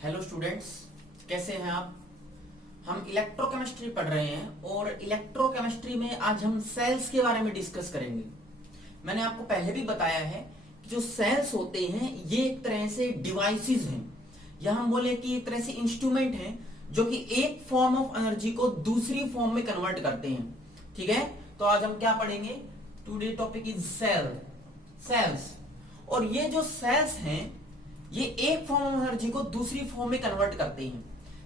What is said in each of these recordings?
Hello students, कैसे हैं आप। हम इलेक्ट्रोकेमिस्ट्री पढ़ रहे हैं और इलेक्ट्रोकेमिस्ट्री में आज हम सेल्स के बारे में डिस्कस करेंगे। मैंने आपको पहले भी बताया है कि जो सेल्स होते हैं ये एक तरह से डिवाइसेस हैं, या हम बोले कि एक तरह से इंस्ट्रूमेंट हैं जो कि एक फॉर्म ऑफ एनर्जी को दूसरी फॉर्म में कन्वर्ट करते हैं। ठीक है, तो आज हम क्या पढ़ेंगे। Today topic is cells. और ये जो सेल्स हैं ये एक फॉर्म ऑफ एनर्जी को दूसरी फॉर्म में कन्वर्ट करते हैं।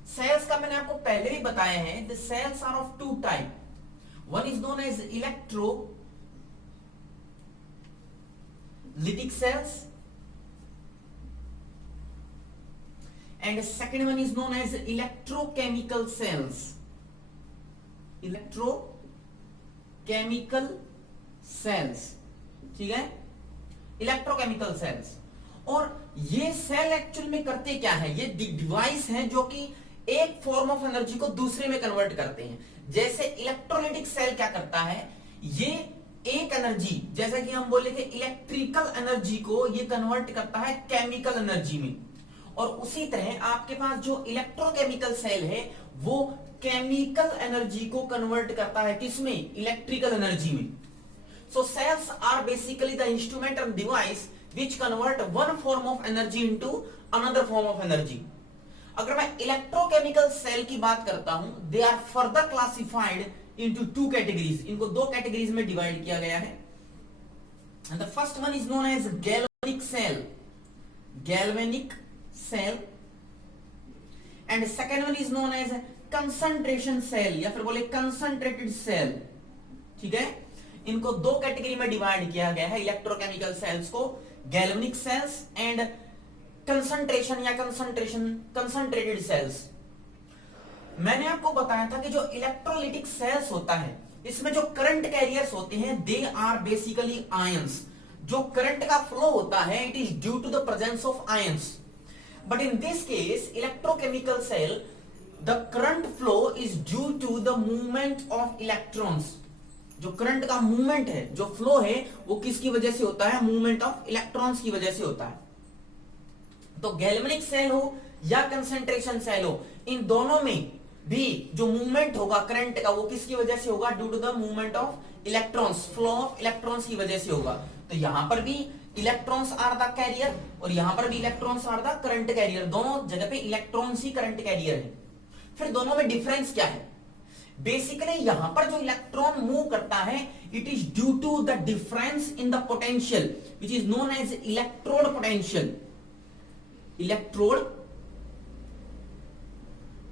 सेल्स का मैंने आपको पहले भी बताया है, the cells are of two type. One is known as electrolytic cells and second one is known as electrochemical cells. Electrochemical cells, ठीक है, इलेक्ट्रोकेमिकल सेल्स। और ये सेल एक्चुअल में करते क्या है, ये डिवाइस हैं जो कि एक फॉर्म ऑफ एनर्जी को दूसरे में कन्वर्ट करते हैं। जैसे इलेक्ट्रोलाइटिक सेल क्या करता है, ये एक एनर्जी, जैसा कि हम बोले थे इलेक्ट्रिकल एनर्जी को ये कन्वर्ट करता है केमिकल एनर्जी में। और उसी तरह आपके पास जो इलेक्ट्रोकेमिकल सेल है वो केमिकल एनर्जी को कन्वर्ट करता है किसमें, इलेक्ट्रिकल एनर्जी में। So cells are basically the instrument and device which convert one form of energy into another form of energy. अगर मैं इलेक्ट्रोकेमिकल सेल की बात करता हूं, they are further classified into two categories. इनको दो कैटेगरीज में डिवाइड किया गया है। And the first one is known as galvanic cell. Galvanic cell. And the second one is known as concentration cell या फिर बोले concentrated cell. ठीक है, इनको दो कैटेगरी में डिवाइड किया गया है इलेक्ट्रोकेमिकल सेल्स को, गैल्वेनिक सेल्स एंड कंसंट्रेशन या कंसंट्रेटेड सेल्स। मैंने आपको बताया था कि जो इलेक्ट्रोलिटिक सेल्स होता है इसमें जो करंट कैरियर्स होते हैं दे आर बेसिकली आयंस। जो करंट का फ्लो होता है it is due to the presence of ions. But in this case electrochemical cell the current flow is due to the movement of electrons. जो current का movement है, जो flow है, वो किसकी वजह से होता है, मूवमेंट ऑफ इलेक्ट्रॉन्स की वजह से होता है। तो गैल्वेनिक सेल हो या कंसंट्रेशन सेल हो, इन दोनों में भी जो मूवमेंट होगा करंट का वो किसकी वजह से होगा, due to the movement of electrons, flow of electrons की वजह से होगा। तो यहां पर भी इलेक्ट्रॉन्स आर द कैरियर और यहां पर भी electrons are the current carrier. दोनों जगह पे इलेक्ट्रॉन्स ही करंट कैरियर है। फिर दोनों में डिफरेंस क्या है, बेसिकली यहां पर जो इलेक्ट्रॉन मूव करता है it is due to the difference in the potential which is known as electrode potential. Electrode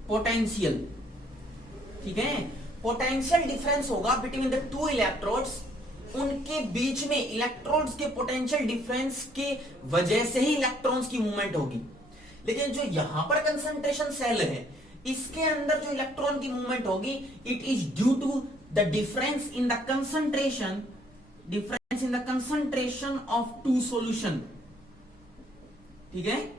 potential, ठीक है, पोटेंशियल डिफरेंस होगा बिटवीन द टू इलेक्ट्रोड्स। उनके बीच में इलेक्ट्रोड्स के पोटेंशियल डिफरेंस के वजह से ही इलेक्ट्रॉन्स की मूवमेंट होगी। लेकिन जो यहां पर कंसंट्रेशन सेल है इसके अंदर जो इलेक्ट्रॉन की मूवमेंट होगी it is due to the difference in the concentration of two solution. ठीक है,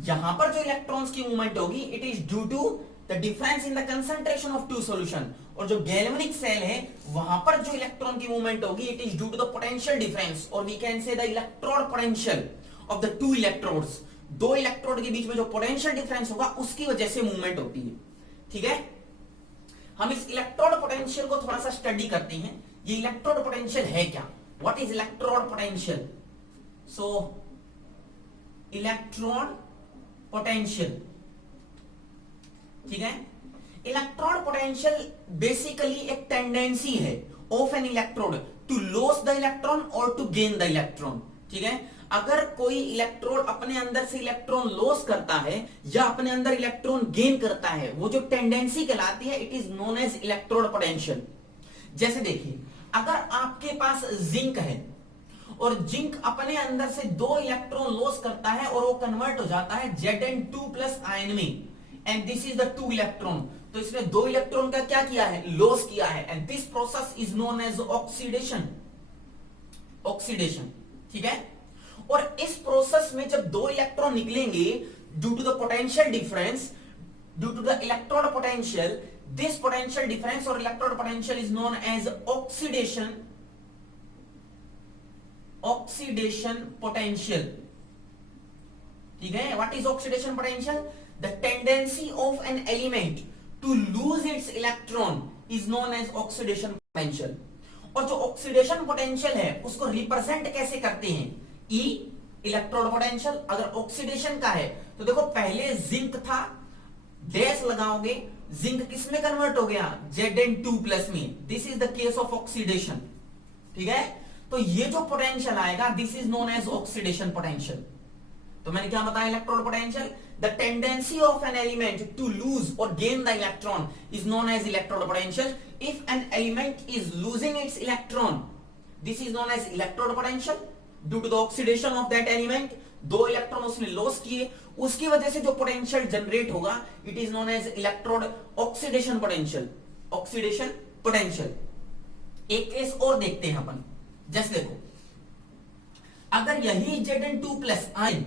यहां पर जो इलेक्ट्रॉन्स की मूवमेंट होगी it is due to the difference in the concentration of two solution. और जो गैल्वेनिक सेल है वहां पर जो इलेक्ट्रॉन की मूवमेंट होगी it is due to the potential difference, और we can say the electrode potential of the two electrodes. दो इलेक्ट्रोड के बीच में जो पोटेंशियल डिफरेंस होगा उसकी वजह से मूवमेंट होती है। ठीक है, हम इस इलेक्ट्रोड पोटेंशियल को थोड़ा सा स्टडी करते हैं। ये इलेक्ट्रोड पोटेंशियल है क्या, what is electrode potential. So electrode potential, ठीक है, इलेक्ट्रोड पोटेंशियल बेसिकली एक टेंडेंसी है of an electrode to loss the electron और टू गेन द इलेक्ट्रॉन। ठीक है, अगर कोई इलेक्ट्रोड अपने अंदर से इलेक्ट्रॉन लॉस करता है या अपने अंदर इलेक्ट्रॉन गेन करता है, वो जो टेंडेंसी कहलाती है it is known as electrode potential. जैसे देखिए, अगर आपके पास जिंक है और जिंक अपने अंदर से दो इलेक्ट्रॉन लॉस करता है और वो कन्वर्ट हो जाता है Zn2+ आयन में, and this is the two electron. तो इसने दो इलेक्ट्रॉन का क्या किया है, लॉस किया है, and this process is known as oxidation. ठीक है, और इस प्रोसेस में जब दो इलेक्ट्रॉन निकलेंगे due to the potential difference, due to the electrode potential, this potential difference और electrode potential is known as oxidation potential. ठीक है। What is oxidation potential? The tendency of an element to lose its electron is known as oxidation potential. और जो oxidation potential है उसको represent कैसे करते हैं? ई इलेक्ट्रोड पोटेंशियल। अगर ऑक्सीडेशन का है तो देखो पहले जिंक था, डैश लगाओगे, जिंक किस में कन्वर्ट हो गया? Zn2+ में। This is the case of oxidation, ठीक है। तो ये जो पोटेंशियल आएगा this is known as oxidation potential. तो मैंने क्या बताया? Electrode potential, the tendency of an element to lose और gain the electron is known as electrode potential. If an element is losing its electron, this is known as electrode potential due to the oxidation of that element. दो electron उसने loss किए, उसकी वजह से जो potential generate होगा it is known as electrode oxidation potential. Oxidation potential. एक case और देखते हैं अपन। जैसे देखो, अगर यही Zn2+ आयन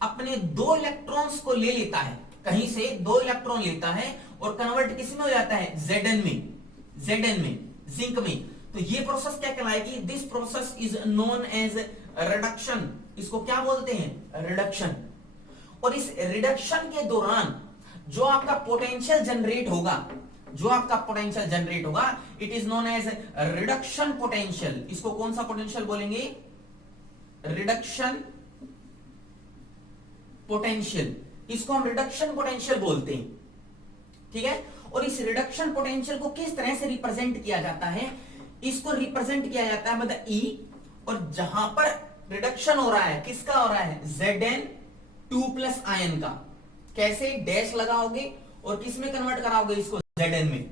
अपने दो इलेक्ट्रॉन्स को ले लेता है, कहीं से दो इलेक्ट्रॉन लेता है और कन्वर्ट किस में हो जाता है? Zn में, जिंक में, तो ये प्रोसेस क्या कहलाएगी? This process is known as reduction. इसको क्या बोलते हैं? रिडक्शन। और इस रिडक्शन के दौरान जो आपका पोटेंशियल जनरेट होगा, it is known as reduction potential. इसको कौन सा पोटेंशियल बोलेंगे? Reduction potential. इसको हम रिडक्शन पोटेंशियल बोलते हैं, ठीक है। और इस रिडक्शन पोटेंशियल को किस तरह से रिप्रेजेंट किया जाता है? इसको रिप्रेजेंट किया जाता है मतलब E, और जहां पर रिडक्शन हो रहा है, किसका हो रहा है? Zn2+ आयन का। कैसे? डैश लगाओगे और किस में कन्वर्ट कराओगे इसको? Zn में,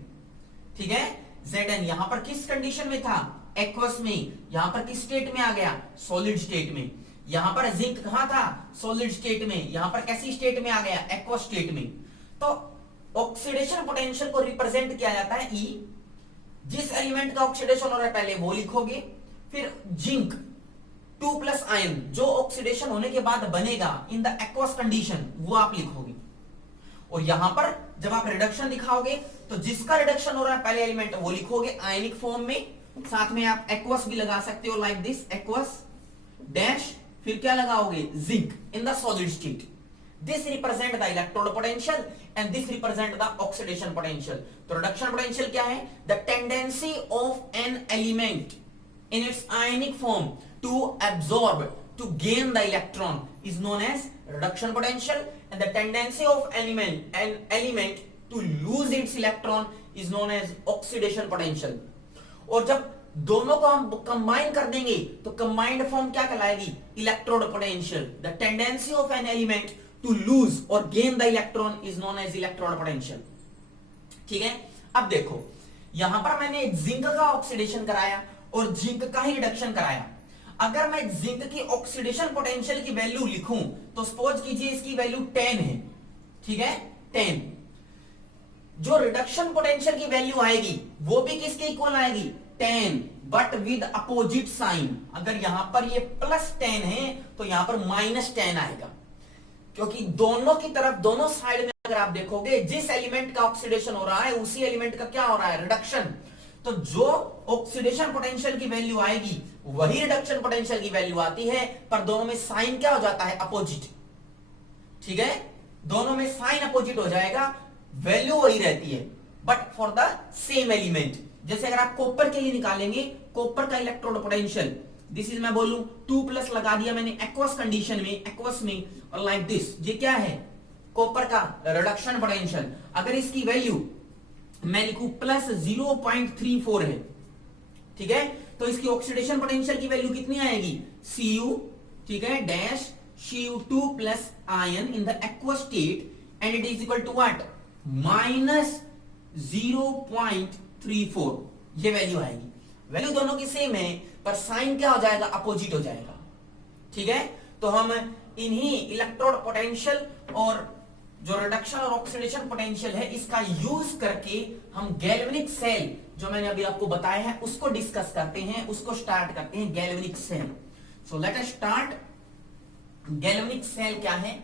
ठीक है। Zn यहां पर किस कंडीशन में था? एक्वस में। यहां पर किस स्टेट में आ गया? सॉलिड स्टेट में। यहां पर जिंक कहां था? सॉलिड स्टेट में। यहां पर कैसी स्टेट में आ गया? एक्वस स्टेट में। तो ऑक्सीडेशन पोटेंशियल को रिप्रेजेंट किया जाता है E। जिस एलिमेंट का ऑक्सीडेशन हो रहा है पहले वो लिखोगे, फिर जिंक 2+ आयन जो ऑक्सीडेशन होने के बाद बनेगा इन द एक्वस कंडीशन, वो आप लिखोगे। और यहां पर जब आप रिडक्शन दिखाओगे तो जिसका रिडक्शन हो रहा है पहले एलिमेंट वो लिखोगे आयनिक फॉर्म में, साथ में आप एक्वस भी लगा सकते हो, लाइक दिस एक्वस डैश, फिर क्या लगाओगे? Zinc in the solid state. This represent the electrode potential and this represent the oxidation potential. तो रिडक्शन पोटेंशियल क्या है? The tendency of an element in its ionic form to absorb, to gain the electron is known as reduction potential, and the tendency of an element to lose its electron is known as oxidation potential. और जब दोनों को हम combine कर देंगे तो combined form क्या कहलाएगी? Electrode potential. The tendency of an element to lose और gain the electron is known as electrode potential, ठीक है। अब देखो यहां पर मैंने जिंक का ऑक्सीडेशन कराया और जिंक का ही रिडक्शन कराया। अगर मैं जिंक की ऑक्सीडेशन पोटेंशियल की वैल्यू लिखूं तो सपोज कीजिए इसकी वैल्यू 10 है, ठीक है, 10। जो रिडक्शन पोटेंशियल की वैल्यू आएगी वो भी किसके इक्वल आएगी? 10, बट विद अपोजिट साइन। अगर यहां पर ये +10 है तो यहां पर -10 आएगा, क्योंकि दोनों की तरफ, दोनों साइड में अगर आप देखोगे जिस एलिमेंट का ऑक्सीडेशन हो रहा है उसी एलिमेंट का क्या हो रहा है? रिडक्शन। तो जो ऑक्सीडेशन पोटेंशियल की वैल्यू आएगी वही रिडक्शन पोटेंशियल की वैल्यू आती है, पर दोनों में साइन क्या हो जाता है? अपोजिट, ठीक है। दोनों में साइन अपोजिट हो जाएगा, वैल्यू वही रहती है, but for the same element. जैसे अगर आप कॉपर के लिए निकालेंगे, कॉपर का इलेक्ट्रोड पोटेंशियल, दिस इज मैं बोलूं 2+ लगा दिया मैंने एक्वस कंडीशन में, एक्वस में, और लाइक दिस, ये क्या है? कॉपर का रिडक्शन पोटेंशियल। अगर इसकी वैल्यू मैं लिखूं +0.34 है, ठीक है, तो इसकी ऑक्सीडेशन पोटेंशियल की वैल्यू कितनी आएगी? Cu, ठीक है, dash Cu2+ ion in the aqueous state and it is equal to what? -0.34। ये वैल्यू आएगी। वैल्यू दोनों की सेम है पर साइन क्या हो जाएगा? अपोजिट हो जाएगा, ठीक है। तो हम इन्हीं इलेक्ट्रोड पोटेंशियल और जो रिडक्शन और ऑक्सीडेशन पोटेंशियल है इसका यूज करके हम गैल्वेनिक सेल, जो मैंने अभी आपको बताया है, उसको डिस्कस करते हैं, उसको स्टार्ट करते हैं। Galvanic cell, so let us start. Galvanic cell क्या है?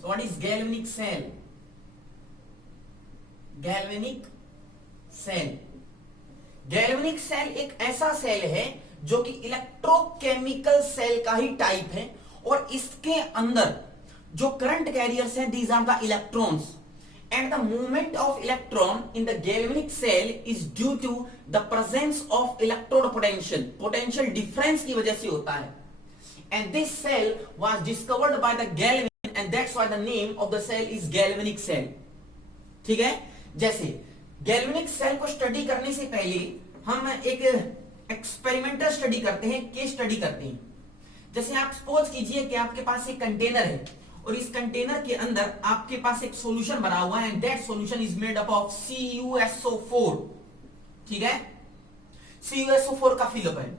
So what is galvanic cell? Galvanic cell, galvanic cell एक ऐसा सेल है जो कि इलेक्ट्रोकेमिकल सेल का ही टाइप है, और इसके अंदर जो करंट कैरियर्स हैं, these are the electrons, and the movement of electron in the galvanic cell is due to the presence of electrode potential, potential difference की वजह से होता है, and this cell was discovered by the Galvin and that's why the name of the cell is galvanic cell. ठीक है, जैसे galvanic cell को study करने से पहले हम एक एक्सपेरिमेंटल स्टडी करते हैं, केस स्टडी करते हैं। जैसे आप सपोज कीजिए कि आपके पास एक कंटेनर है और इस कंटेनर के अंदर आपके पास एक सॉल्यूशन बना हुआ है and that solution is made up of CuSO4, ठीक है, CuSO4 का फिलअप है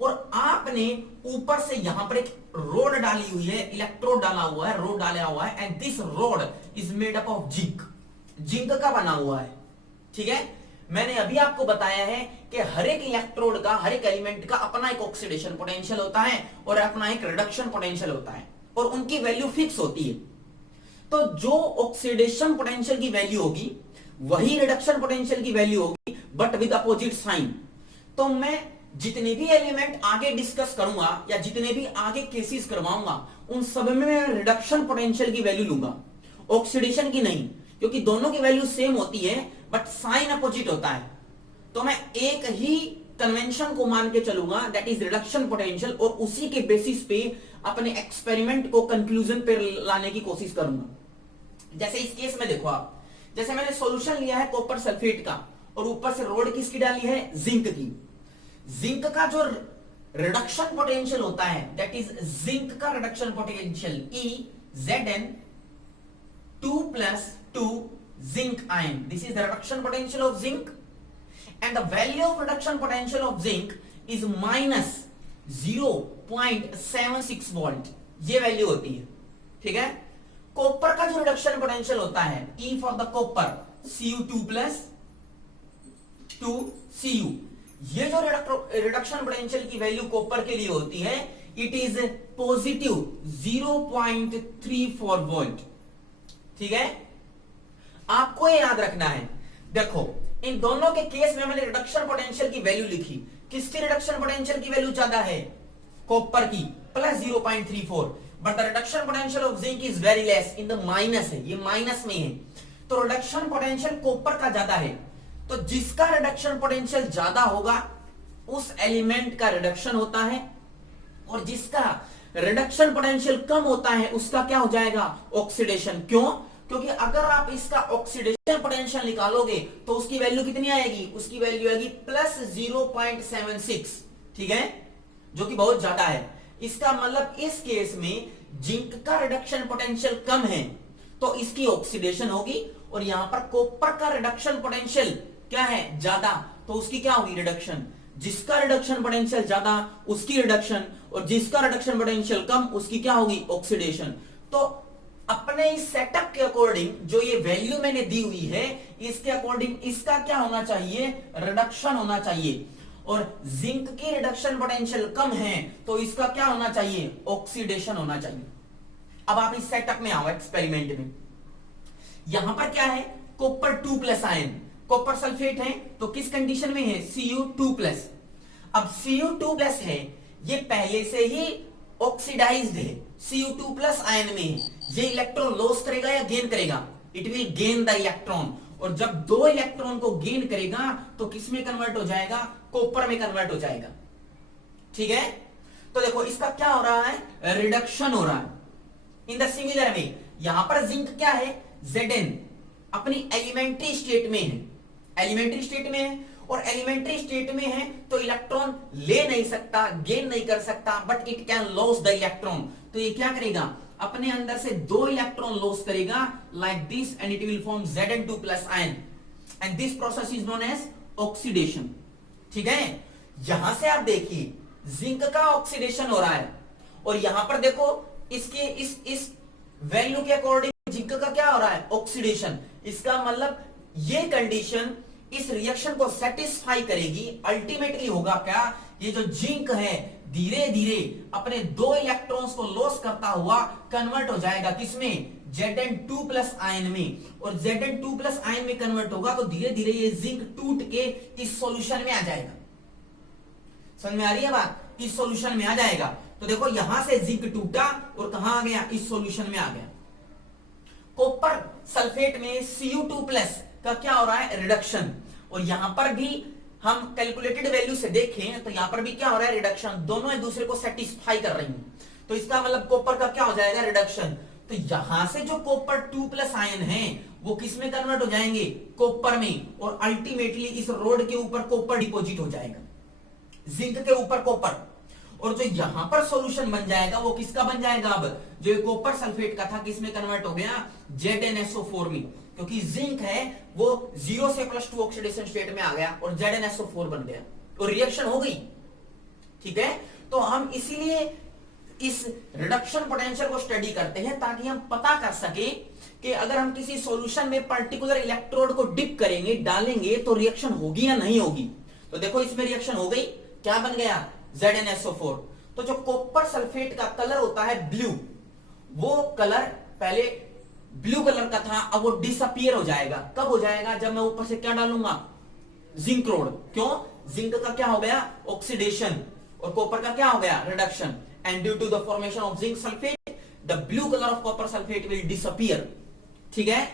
और आपने ऊपर से यहां पर एक रोड डाली हुई है, इलेक्ट्रोड डाला हुआ है, रोड डाला हुआ है and this road is made up of zinc, zinc का बना हुआ है, ठीक है। मैंने अभी आपको बताया है कि हर एक इलेक्ट्रोड का, हर एक एलिमेंट का अपना एक ऑक्सीडेशन पोटेंशियल होता है और अपना एक रिडक्शन पोटेंशियल होता है और उनकी वैल्यू फिक्स होती है। तो जो ऑक्सीडेशन पोटेंशियल की वैल्यू होगी वही रिडक्शन पोटेंशियल की वैल्यू होगी, बट विद अपोजिट साइन। तो मैं जितने भी एलिमेंट आगे डिस्कस करूंगा या जितने भी आगे केसेस करवाऊंगा उन सब में मैं रिडक्शन पोटेंशियल की वैल्यू लूंगा, ऑक्सीडेशन की नहीं, क्योंकि दोनों की वैल्यू सेम होती है बट साइन अपोजिट होता है। तो मैं एक ही कन्वेंशन को मान के चलूंगा, दैट इज रिडक्शन पोटेंशियल, और उसी के बेसिस पे अपने एक्सपेरिमेंट को कंक्लूजन पे लाने की कोशिश करूंगा। जैसे इस केस में देखो आप, जैसे मैंने सॉल्यूशन लिया है कॉपर सल्फेट का और ऊपर से रोड किसकी डाली है, जिंक की। जिंक का जो रिडक्शन पोटेंशियल होता है दैट इज जिंक का reduction potential EZn2+2 zinc ion, this is the reduction potential of zinc and the value of reduction potential of zinc is minus 0.76 volt, ये वैल्यू होती है, ठीक है। कॉपर का जो रिडक्शन पोटेंशियल होता है E for the copper Cu2+2 Cu, ये जो रिडक्शन पोटेंशियल की वैल्यू कॉपर के लिए होती है इट इज पॉजिटिव 0.34 वोल्ट, ठीक है। आपको ये याद रखना है, देखो इन दोनों के केस में मैंने रिडक्शन पोटेंशियल की वैल्यू लिखी, किसकी रिडक्शन पोटेंशियल की वैल्यू ज्यादा है, कॉपर की plus 0.34, but the reduction potential of zinc is very less, in the minus है, ये माइनस में है, तो रिडक्शन पोटेंशियल कॉपर का ज्यादा है। तो जिसका रिडक्शन पोटेंशियल ज्यादा होगा उस एलिमेंट का रिडक्शन होता है और जिसका रिडक्शन पोटेंशियल कम होता है उसका क्या हो जाएगा, ऑक्सीडेशन। क्यों? क्योंकि अगर आप इसका ऑक्सीडेशन पोटेंशियल निकालोगे तो उसकी वैल्यू कितनी आएगी, उसकी वैल्यू आएगी प्लस 0.76, ठीक है, जो कि बहुत ज्यादा है। इसका मतलब इस केस में जिंक का रिडक्शन पोटेंशियल कम है तो इसकी ऑक्सीडेशन होगी और यहां पर कॉपर का रिडक्शन पोटेंशियल क्या है, ज्यादा, तो उसकी क्या होगी, रिडक्शन। जिसका रिडक्शन पोटेंशियल ज्यादा उसकी रिडक्शन और जिसका रिडक्शन पोटेंशियल कम उसकी क्या होगी, ऑक्सीडेशन। तो अपने इस सेटअप के अकॉर्डिंग जो ये वैल्यू मैंने दी हुई है इसके अकॉर्डिंग इसका क्या होना चाहिए, रिडक्शन होना चाहिए, और जिंक की रिडक्शन पोटेंशियल कम है तो इसका क्या होना चाहिए, ऑक्सीडेशन होना चाहिए। अब आप इस सेटअप में आओ एक्सपेरिमेंट में, यहां पर क्या है, कॉपर 2+ आयन, कॉपर सल्फेट है तो किस कंडीशन में है, Cu2+। अब Cu2+ है, ये पहले से ही ऑक्सीडाइज्ड है, Cu2+ आयन में है, ये इलेक्ट्रॉन लॉस करेगा या गेन करेगा, it will gain the electron, और जब दो इलेक्ट्रॉन को गेन करेगा तो किस में कन्वर्ट हो जाएगा, कॉपर में कन्वर्ट हो जाएगा, ठीक है। तो देखो इसका क्या हो रहा है, रिडक्शन हो रहा है। इन द सिमिलर वे यहां पर जिंक क्या है, Zn अपनी एलिमेंट्री स्टेट में है, एलिमेंट्री स्टेट में है, और एलिमेंट्री स्टेट में है तो इलेक्ट्रॉन ले नहीं सकता, गेन नहीं कर सकता, but it can loss the electron. तो ये क्या करेगा, अपने अंदर से दो इलेक्ट्रॉन लॉस करेगा like this and it will form Zn2+ ion and this process is known as oxidation, ठीक है। यहां से आप देखिए जिंक का ऑक्सीडेशन हो रहा है और यहां पर देखो इसके इस वैल्यू के अकॉर्डिंग जिंक का क्या हो रहा है, ऑक्सीडेशन। इसका मतलब ये कंडीशन इस रिएक्शन को सेटिस्फाई करेगी। अल्टीमेटली होगा क्या, ये जो जिंक है धीरे धीरे अपने दो इलेक्ट्रॉन्स को लॉस करता हुआ कन्वर्ट हो जाएगा किसमें, Zn2+ आयन में, और Zn2+ आयन में कन्वर्ट होगा तो धीरे धीरे ये जिंक टूट के इस सॉल्यूशन में आ जाएगा। समझ में आ रही है बात, इस सॉल्यूशन में आ जाएगा। तो देखो यहां से जिंक टूटा और कहां आ गया, इस सॉल्यूशन में आ गया। कॉपर सल्फेट में Cu2+ का क्या हो रहा है, रिडक्शन। और यहां पर भी हम कैलकुलेटेड वैल्यू से देखें तो यहां पर भी क्या हो रहा है, रिडक्शन। दोनों एक दूसरे को सेटिस्फाई कर रही हैं, तो इसका मतलब कॉपर का क्या हो जाएगा, रिडक्शन। तो यहां से जो कॉपर 2+ आयन है वो किस में कन्वर्ट हो जाएंगे, कॉपर में, और अल्टीमेटली इस रोड के ऊपर कॉपर डिपॉजिट हो जाएगा, जिंक के ऊपर कॉपर। और जो यहां पर सॉल्यूशन बन जाएगा वो किसका बन जाएगा, अब जो कॉपर सल्फेट का था किसमें कन्वर्ट हो गया, ZnSO4 में, क्योंकि जिंक है वो 0 से +2 ऑक्सीडेशन स्टेट में आ गया और ZnSO4 बन गया और रिएक्शन हो गई। ठीक है, तो हम इसीलिए इस रिडक्शन पोटेंशियल को स्टडी करते हैं ताकि हम पता कर सके कि अगर हम किसी सॉल्यूशन में पर्टिकुलर इलेक्ट्रोड को डिप करेंगे, डालेंगे, तो रिएक्शन होगी या नहीं होगी। तो देखो इसमें रिएक्शन हो गई, क्या बन गया, ZnSO4। तो जो कॉपर सल्फेट का कलर होता है ब्लू, वो कलर पहले ब्लू कलर का था, अब वो डिसअपियर हो जाएगा। कब हो जाएगा, जब मैं ऊपर से क्या डालूंगा, जिंक रोड। क्यों, जिंक का क्या हो गया, ऑक्सीडेशन, और कॉपर का क्या हो गया, reduction. And due to the formation of zinc sulphate the blue colour of copper sulphate will disappear. ठीक है,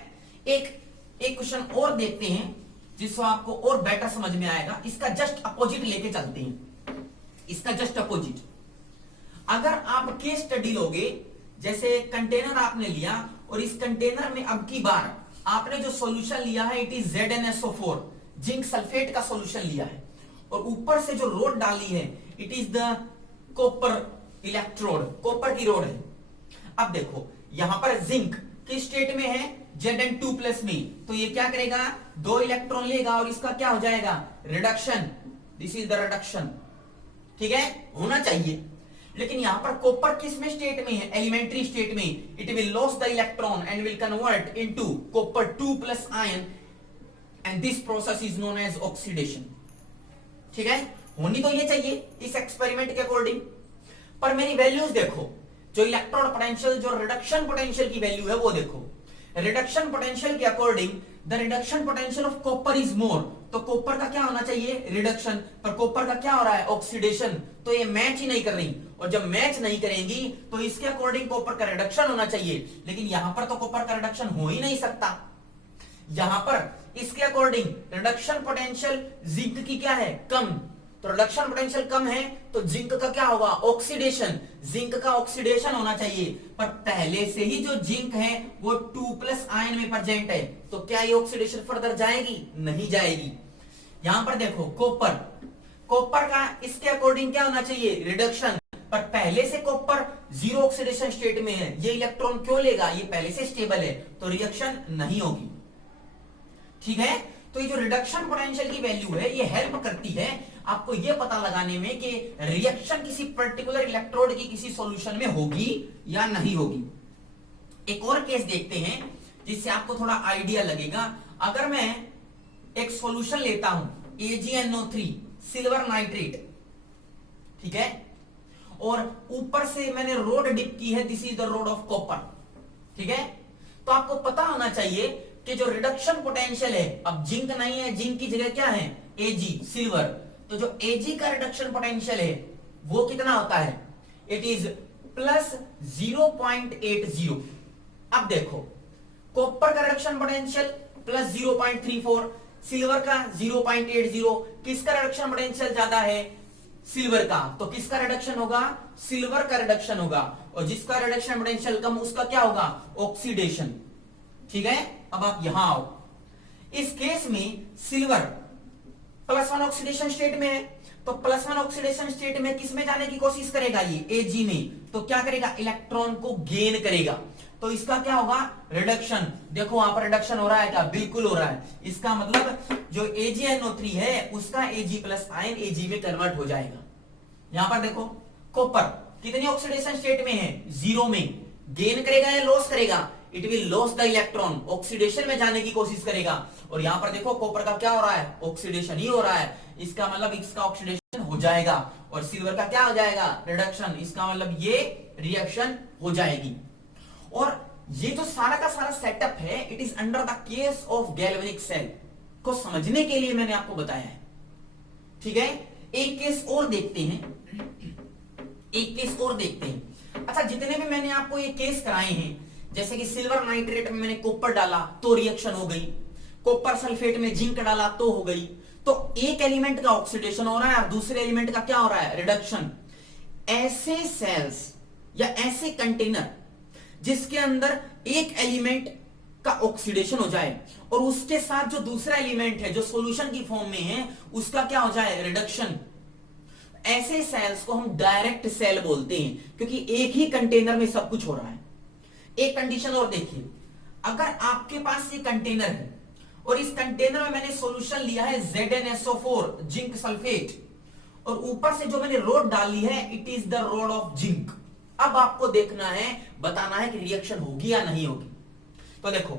एक क्वेश्चन और देखते हैं जिससे आपको और बेटर समझ में आएगा। इसका जस्ट अपोजिट लेके चलते हैं, इसका जस्ट अपोजिट। अगर आप केस स्टडी लोगे, जैसे कंटेनर आपने लिया और इस कंटेनर में अब की बार आपने जो सॉल्यूशन लिया है it is ZnSO4, zinc sulphate का सॉल्यूशन लिया है, और ऊपर से जो रोड डाली है it is the copper electrode, copper की रोड है। अब देखो यहां पर जिंक किस स्टेट में है, Zn2+ में, तो ये क्या करेगा, 2 इलेक्ट्रॉन लेगा और इसका क्या हो जाएगा, reduction. This is the reduction. ठीक है, होना चाहिए। लेकिन यहां पर कॉपर किस में स्टेट में है, एलिमेंट्री स्टेट में। It will loss the electron and will convert into copper 2+ ion and this process is known as oxidation. ठीक है, होनी तो ये चाहिए इस एक्सपेरिमेंट के अकॉर्डिंग। पर मेरी वैल्यूज देखो, जो इलेक्ट्रॉन पोटेंशियल, जो रिडक्शन पोटेंशियल की वैल्यू है वो देखो। रिडक्शन पोटेंशियल के according the reduction potential of copper is more, तो कॉपर का क्या होना चाहिए, रिडक्शन, पर कॉपर का क्या हो रहा है, ऑक्सीडेशन। तो ये मैच ही नहीं कर रही, और जब मैच नहीं करेंगी तो इसके अकॉर्डिंग कॉपर का रिडक्शन होना चाहिए, लेकिन यहां पर तो कॉपर का रिडक्शन हो ही नहीं सकता। यहां पर इसके अकॉर्डिंग रिडक्शन पोटेंशियल जिंक की क्या है, कम, तो रिडक्शन पोटेंशियल कम है तो जिंक का क्या होगा, ऑक्सीडेशन। जिंक का ऑक्सीडेशन होना चाहिए, पर पहले से ही जो जिंक है वो 2+ आयन में प्रेजेंट है, तो क्या ये ऑक्सीडेशन फर्दर जाएगी, नहीं जाएगी। यहां पर देखो कॉपर, कॉपर का इसके अकॉर्डिंग क्या होना चाहिए, रिडक्शन, पर पहले से कॉपर 0 ऑक्सीडेशन स्टेट में है, ये इलेक्ट्रॉन क्यों लेगा, ये पहले से स्टेबल है, तो रिएक्शन नहीं होगी। ठीक है, तो ये जो रिडक्शन पोटेंशियल की वैल्यू है ये हेल्प करती है आपको ये पता लगाने में कि रिएक्शन किसी पर्टिकुलर इलेक्ट्रोड की किसी सॉल्यूशन में होगी या नहीं होगी। एक और केस देखते हैं जिससे आपको थोड़ा आइडिया लगेगा। अगर मैं एक सॉल्यूशन लेता हूं AgNO3 सिल्वर नाइट्रेट, ठीक है, और ऊपर से मैंने रोड डिप की है, this is the road of copper. ठीक है, तो आपको पता होना चाहिए कि जो रिडक्शन पोटेंशियल है, अब जिंक नहीं है, जिंक की जगह क्या है, Ag सिल्वर, तो जो Ag का रिडक्शन पोटेंशियल है वो कितना होता है, इट इज +0.80। अब देखो कॉपर का रिडक्शन पोटेंशियल +0.34, सिल्वर का 0.80, किसका रिडक्शन पोटेंशियल ज्यादा है, सिल्वर का, तो किसका रिडक्शन होगा, सिल्वर का रिडक्शन होगा, और जिसका रिडक्शन पोटेंशियल कम उसका क्या होगा, ऑक्सीडेशन। ठीक है, अब आप यहां आओ, इस केस में सिल्वर +1 ऑक्सीडेशन स्टेट में है, तो +1 ऑक्सीडेशन स्टेट में किस में जाने की कोशिश करेगा, ये Ag में, तो क्या करेगा, इलेक्ट्रॉन को गेन करेगा, तो इसका क्या होगा, रिडक्शन। देखो वहां पर रिडक्शन हो रहा है क्या, बिल्कुल हो रहा है। इसका मतलब जो AgNO3 है उसका Ag+ आयन Ag में कन्वर्ट हो जाएगा। यहां पर देखो कॉपर कितनी ऑक्सीडेशन स्टेट में है, 0 में, गेन करेगा या लॉस करेगा, it will loss the electron, oxidation में जाने की कोशिश करेगा। और यहां पर देखो कॉपर का क्या हो रहा है, ऑक्सीडेशन ही हो रहा है, इसका मतलब इसका ऑक्सीडेशन हो जाएगा, और सिल्वर का क्या हो जाएगा, रिडक्शन, इसका मतलब ये रिएक्शन हो जाएगी। और ये जो सारा का सारा सेटअप है it is under the case of galvanic cell को समझने के लिए मैंने आपको बताया है। ठीक है, एक केस और देखते हैं, एक केस और देखते हैं। अच्छा, जितने भी मैंने आपको ये केस कराए हैं, जैसे कि सिल्वर नाइट्रेट में मैंने कॉपर डाला तो रिएक्शन हो गई, कॉपर सल्फेट में जिंक डाला तो हो गई। तो एक एलिमेंट का ऑक्सीडेशन हो रहा है और दूसरे एलिमेंट का क्या हो रहा है, रिडक्शन। ऐसे सेल्स या ऐसे कंटेनर जिसके अंदर एक एलिमेंट का ऑक्सीडेशन हो जाए और उसके साथ जो दूसरा एलिमेंट है जो सॉल्यूशन की फॉर्म में है उसका क्या हो जाए, रिडक्शन, ऐसे सेल्स को हम डायरेक्ट सेल बोलते हैं, क्योंकि एक ही कंटेनर में सब कुछ हो रहा है। एक कंडीशन और देखिए, अगर आपके पास ये कंटेनर है और इस कंटेनर में मैंने सॉल्यूशन लिया है ZnSO4 जिंक सल्फेट, और ऊपर से जो मैंने रोड डाली है it is the road of zinc. अब आपको देखना है, बताना है कि रिएक्शन होगी या नहीं होगी। तो देखो,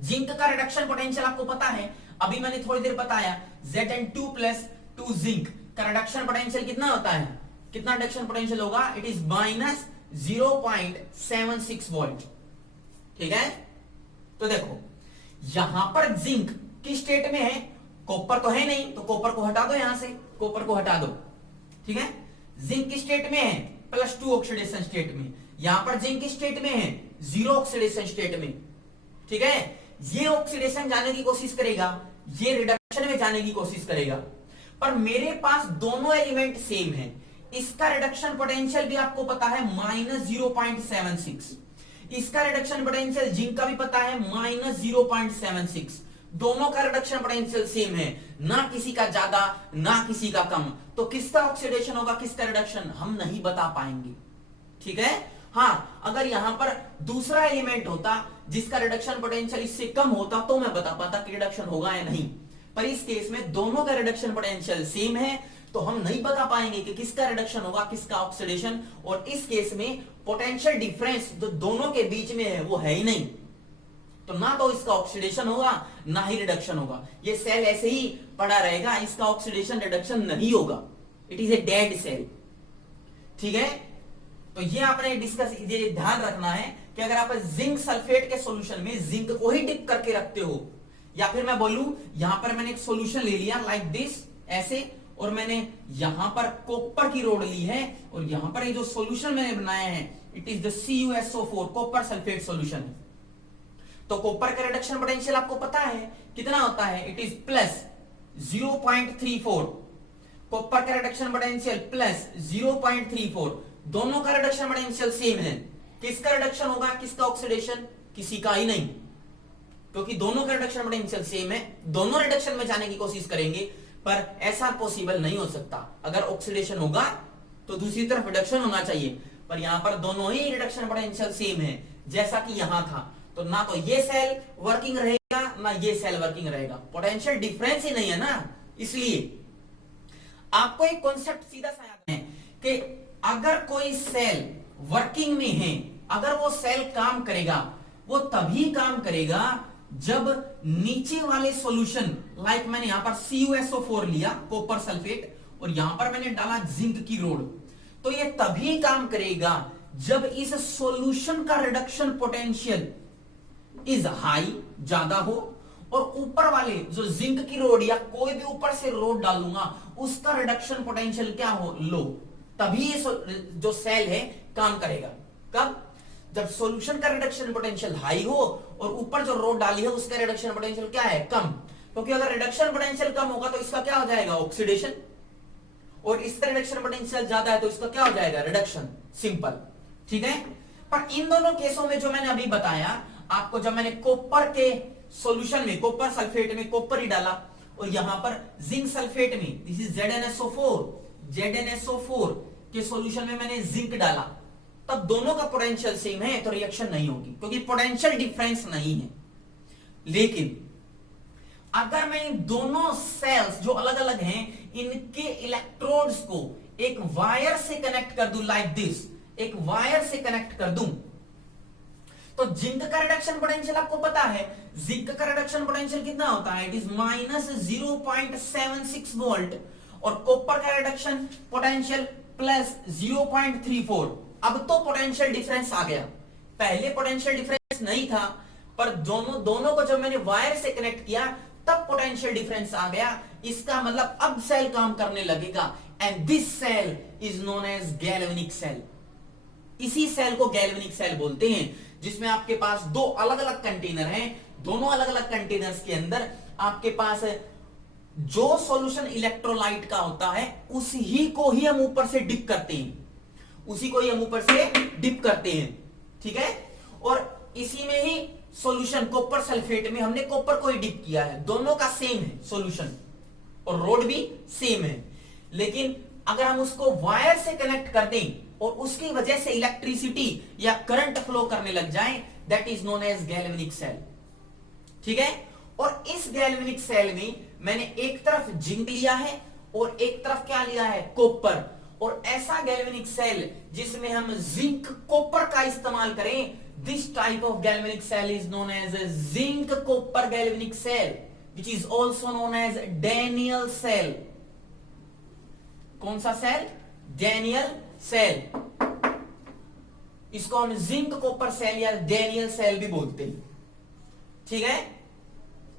जिंक का रिडक्शन पोटेंशियल आपको पता है, अभी मैंने थोड़ी देर बताया, Zn2 प्लस 2 जिंक का रिडक्शन पोटेंशियल कितना होता है, कितना रिडक्शन पोटेंशियल होगा, इट इज माइनस 0.76 वोल्ट। ठीक है, तो देखो यहां पर जिंक किस स्टेट में है, कॉपर तो है नहीं, तो कॉपर को हटा दो, यहां से कॉपर को हटा दो। ठीक है, जिंक किस स्टेट में है, +2 ऑक्सीडेशन स्टेट में। यहां पर जिंक किस स्टेट में है, 0 ऑक्सीडेशन स्टेट में। ठीक है, ये ऑक्सीडेशन जाने की कोशिश करेगा, ये रिडक्शन में जाने की कोशिश करेगा, पर मेरे पास दोनों एलिमेंट सेम है। इसका रिडक्शन पोटेंशियल भी आपको पता है -0.76, इसका रिडक्शन पोटेंशियल जिंक का भी पता है -0.76। दोनों का रिडक्शन पोटेंशियल सेम है, ना किसी का ज्यादा ना किसी का कम। तो किसका ऑक्सीडेशन होगा, किसका रिडक्शन, हम नहीं बता पाएंगे। ठीक है, हाँ, अगर यहां पर दूसरा एलिमेंट होता जिसका रिडक्शन पोटेंशियल इससे कम होता तो मैं बता पाता कि रिडक्शन होगा या नहीं, पर इस केस में दोनों का रिडक्शन पोटेंशियल सेम है, तो हम नहीं बता पाएंगे कि किसका रिडक्शन होगा किसका ऑक्सीडेशन। और इस केस में पोटेंशियल डिफरेंस जो दोनों के बीच में है वो है ही नहीं, तो ना तो इसका ऑक्सीडेशन होगा ना ही रिडक्शन होगा। ये सेल ऐसे ही पड़ा रहेगा, इसका ऑक्सीडेशन रिडक्शन नहीं होगा, it is a dead cell. ठीक है, तो ये आपने डिस्कस, ये ध्यान रखना है कि अगर आप जिंक सल्फेट के सॉल्यूशन में जिंक को ही डिप करके रखते हो, या फिर मैं बोलूं यहां पर मैंने एक सॉल्यूशन ले लिया लाइक दिस ऐसे, और मैंने यहां पर कॉपर की रोड ली है, और यहां पर ये जो सॉल्यूशन मैंने बनाया है it is the CuSO4 copper sulphate solution. तो कॉपर का रिडक्शन पोटेंशियल आपको पता है कितना होता है, इट इज +0.34। कॉपर का रिडक्शन पोटेंशियल +0.34, दोनों का रिडक्शन पोटेंशियल सेम है। किसका रिडक्शन होगा किसका ऑक्सीडेशन, किसी का ही नहीं, क्योंकि दोनों का रिडक्शन पोटेंशियल सेम है, दोनों रिडक्शन में जाने की कोशिश करेंगे, पर ऐसा पॉसिबल नहीं हो सकता। अगर ऑक्सीडेशन होगा तो दूसरी तरफ रिडक्शन होना चाहिए, पर यहां पर दोनों ही रिडक्शन पोटेंशियल सेम है, जैसा कि यहां था। तो ना तो ये सेल वर्किंग रहेगा ना ये सेल वर्किंग रहेगा, पोटेंशियल डिफरेंस ही नहीं है ना। इसलिए आपको एक कॉन्सेप्ट सीधा सा याद है कि अगर कोई सेल वर्किंग में है, अगर वो सेल काम करेगा, वो तभी काम करेगा जब नीचे वाले सॉल्यूशन, लाइक मैंने यहां पर CuSO4 लिया कॉपर सल्फेट, और यहां पर मैंने डाला जिंक की रोड, तो ये तभी काम करेगा जब इस सॉल्यूशन का रिडक्शन पोटेंशियल इज हाई, ज्यादा हो, और ऊपर वाले जो जिंक की रोड या कोई भी ऊपर से रोड डालूंगा उसका रिडक्शन पोटेंशियल क्या हो, लो। तभी ये जो सेल है काम करेगा। कब, जब सॉल्यूशन का रिडक्शन पोटेंशियल हाई हो और ऊपर जो रोड डाली है उसका रिडक्शन पोटेंशियल क्या है, कम। क्योंकि अगर रिडक्शन पोटेंशियल कम होगा तो इसका क्या हो जाएगा, ऑक्सीडेशन, और इसका रिडक्शन पोटेंशियल ज्यादा है तो इसका क्या हो जाएगा, रिडक्शन। सिंपल। ठीक है, पर इन दोनों केसों में जो मैंने अभी बताया आपको, जब मैंने कॉपर के सॉल्यूशन में, कॉपर सल्फेट में कॉपर ही डाला, और यहां पर जिंक सल्फेट में दिस इज ZnSO4 के सॉल्यूशन में मैंने जिंक डाला, तब दोनों का पोटेंशियल सेम है तो रिएक्शन नहीं होगी, क्योंकि पोटेंशियल डिफरेंस नहीं है। लेकिन अगर मैं इन दोनों सेल्स जो अलग अलग हैं इनके इलेक्ट्रोड्स को एक वायर से कनेक्ट कर दूं, लाइक दिस, एक वायर से कनेक्ट कर दूं, तो जिंक का रिडक्शन पोटेंशियल आपको पता है, जिंक का रिडक्शन पोटेंशियल कितना होता है, इट इज -0.76 वोल्ट, और कॉपर का रिडक्शन पोटेंशियल +0.34। अब तो पोटेंशियल डिफरेंस आ गया, पहले पोटेंशियल डिफरेंस नहीं था, पर दोनों को जब मैंने वायर से कनेक्ट किया तब पोटेंशियल डिफरेंस आ गया। इसका मतलब अब सेल काम करने लगेगा, and this cell is known as galvanic cell. इसी सेल को गैल्वेनिक सेल बोलते हैं, जिसमें आपके पास दो अलग अलग कंटेनर हैं। दोनों अलग अलग कंटेनर्स के अंदर आपके पास जो सॉल्यूशन इलेक्ट्रोलाइट का होता है उसी को ही हम ऊपर से डिप करते हैं, उसी को ही हम ऊपर से डिप करते हैं, ठीक है। और इसी में ही सॉल्यूशन कॉपर सल्फेट में हमने कॉपर को ही डिप किया है। दोनों का सेम है सॉल्यूशन और रोड भी सेम है, लेकिन अगर हम उसको वायर से कनेक्ट कर दें और उसकी वजह से इलेक्ट्रिसिटी या करंट फ्लो करने लग जाए, that is known as galvanic cell, ठीक है। और इस गैल्वेनिक सेल में मैंने एक तरफ जिंक लिया है और एक तरफ क्या लिया है, कॉपर। और ऐसा गैल्वेनिक सेल जिसमें हम जिंक कॉपर का इस्तेमाल करें, this type of galvanic cell is known as zinc copper galvanic cell, which is also known as Daniell cell. कौन सा सेल, डैनियल सेल। इसको हम जिंक कॉपर सेल या डैनियल सेल भी बोलते हैं, ठीक है।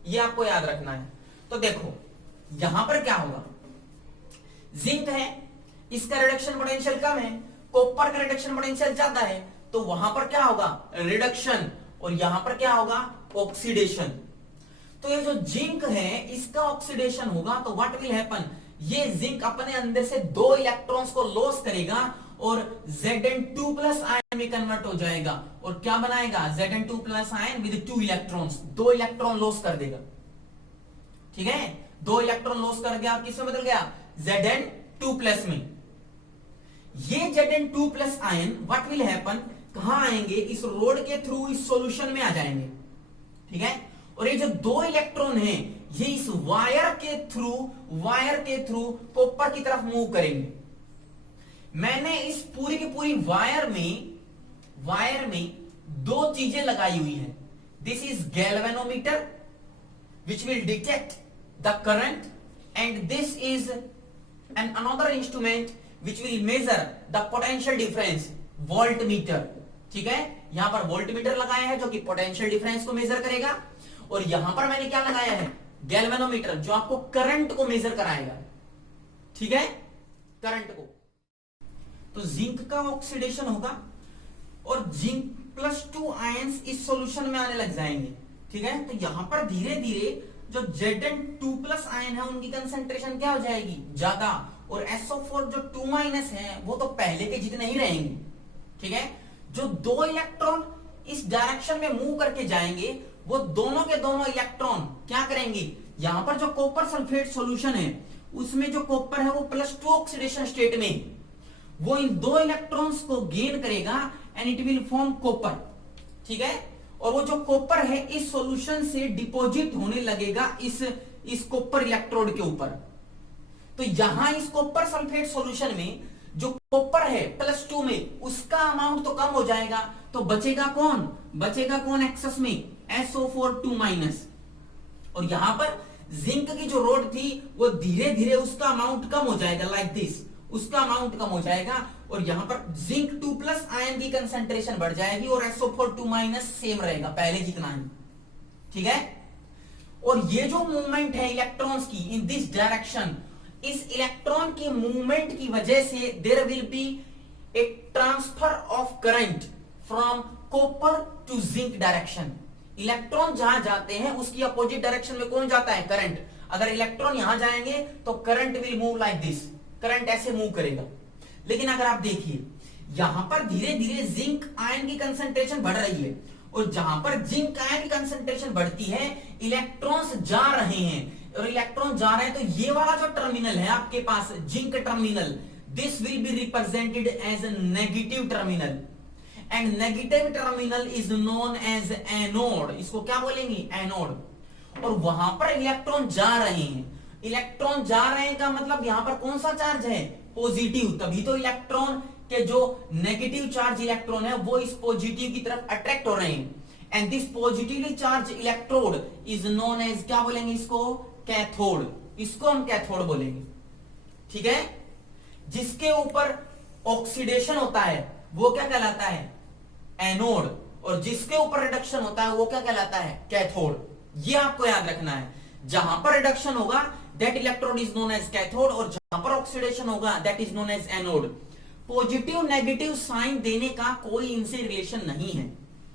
ये आपको याद रखना है। तो देखो यहां पर क्या होगा, जिंक है, इसका रिडक्शन पोटेंशियल कम है, कॉपर का रिडक्शन पोटेंशियल ज्यादा है, तो वहां पर क्या होगा, रिडक्शन, और यहां पर क्या होगा, ऑक्सीडेशन। तो ये जो जिंक है इसका ऑक्सीडेशन होगा, तो व्हाट विल हैपन, ये जिंक अपने अंदर से दो इलेक्ट्रॉन्स को लॉस करेगा और Zn2+ आयन में कन्वर्ट हो जाएगा और क्या बनाएगा, Zn2+ ion with 2 electrons, 2 electron loss कर देगा, ठीक है। 2 इलेक्ट्रॉन लॉस कर गया, किस में बदल गया, Zn2+ में। ये Zn2+ ion what will happen, कहां आएंगे, इस रोड के थ्रू इस सॉल्यूशन में आ जाएंगे, ठीक है। और ये जो 2 इलेक्ट्रॉन हैं ये इस वायर के थ्रू कॉपर की तरफ मूव करेंगे। मैंने इस पूरी की पूरी वायर में 2 चीजें लगाई हुई हैं। This is galvanometer which will detect the current, and this is an another instrument which will measure the potential difference, voltmeter, ठीक है। यहां पर वोल्टमीटर लगाया है जो कि पोटेंशियल डिफरेंस को मेजर करेगा, और यहां पर मैंने क्या लगाया है, गैल्वेनोमीटर, जो आपको करंट को मेजर कराएगा, ठीक है, करंट को। तो जिंक का ऑक्सीडेशन होगा और Zn+2 आयंस इस सॉल्यूशन में आने लग जाएंगे, ठीक है। तो यहां पर धीरे धीरे जो Zn2+ आयन है उनकी कंसेंट्रेशन क्या हो जाएगी, ज्यादा, और SO4 जो 2- है वो तो पहले के जितने ही रहेंगे, ठीक है। जो 2 इलेक्ट्रॉन इस डायरेक्शन में मूव करके जाएंगे वो दोनों के दोनों इलेक्ट्रॉन क्या करेंगे, यहां पर जो कॉपर सल्फेट सॉल्यूशन है उसमें जो कॉपर है वो +2 ऑक्सीडेशन स्टेट में, वो इन 2 इलेक्ट्रॉन्स को गेन करेगा and it will form copper, ठीक है। और वो जो कॉपर है इस सॉल्यूशन से डिपॉजिट होने लगेगा इस कॉपर इलेक्ट्रोड के ऊपर। तो यहां इस कॉपर सल्फेट सॉल्यूशन में जो कॉपर है +2 में, उसका अमाउंट तो कम हो जाएगा, तो बचेगा कौन एक्सेस में, SO4 2-। और यहां पर जिंक की जो रोड थी वो धीरे धीरे उसका अमाउंट कम हो जाएगा, लाइक दिस, उसका अमाउंट कम हो जाएगा, और यहां पर Zn2+ आयन की कंसेंट्रेशन बढ़ जाएगी और SO4 2- सेम रहेगा पहले जितना ही, ठीक है। और ये जो मूवमेंट है इलेक्ट्रॉन्स की इन दिस डायरेक्शन, इस इलेक्ट्रॉन की मूवमेंट की वजह से there will be a transfer of current from copper to zinc direction. Electron जहां जाते हैं उसकी अपोजिट डायरेक्शन में कौन जाता है, करंट। अगर इलेक्ट्रॉन यहां जाएंगे तो current will move like this, current ऐसे मूव करेगा। लेकिन अगर आप देखिए यहां पर धीरे धीरे जिंक आयन की कंसेंट्रेशन बढ़ रही है, और जहां पर जिंक आयन की कंसेंट्रेशन बढ़ती है इलेक्ट्रॉन्स जा रहे हैं, और इलेक्ट्रॉन जा रहे हैं, तो ये वाला जो टर्मिनल है आपके पास zinc terminal, this will be represented as a negative terminal, and negative terminal is known as anode. इसको क्या बोलेंगे, एनोड। और वहां पर इलेक्ट्रॉन जा रहे हैं, इलेक्ट्रॉन जा रहे हैं का मतलब यहां पर कौन सा चार्ज है, पॉजिटिव। तभी तो इलेक्ट्रॉन के जो नेगेटिव चार्ज इलेक्ट्रॉन है वो इस पॉजिटिव की तरफ अट्रैक्ट हो रहे हैं, and this positively charge electrode is known as, क्या बोलेंगे इसको, कैथोड। इसको हम कैथोड बोलेंगे, ठीक है। जिसके ऊपर ऑक्सीडेशन होता है वो क्या कहलाता है, एनोड, और जिसके ऊपर रिडक्शन होता है वो क्या कहलाता है, कैथोड। ये आपको याद रखना है, जहां पर रिडक्शन होगा that electrode is known as cathode, और जहां पर ऑक्सीडेशन होगा that is known as anode. Positive negative sign देने का कोई इनसे रिलेशन नहीं है,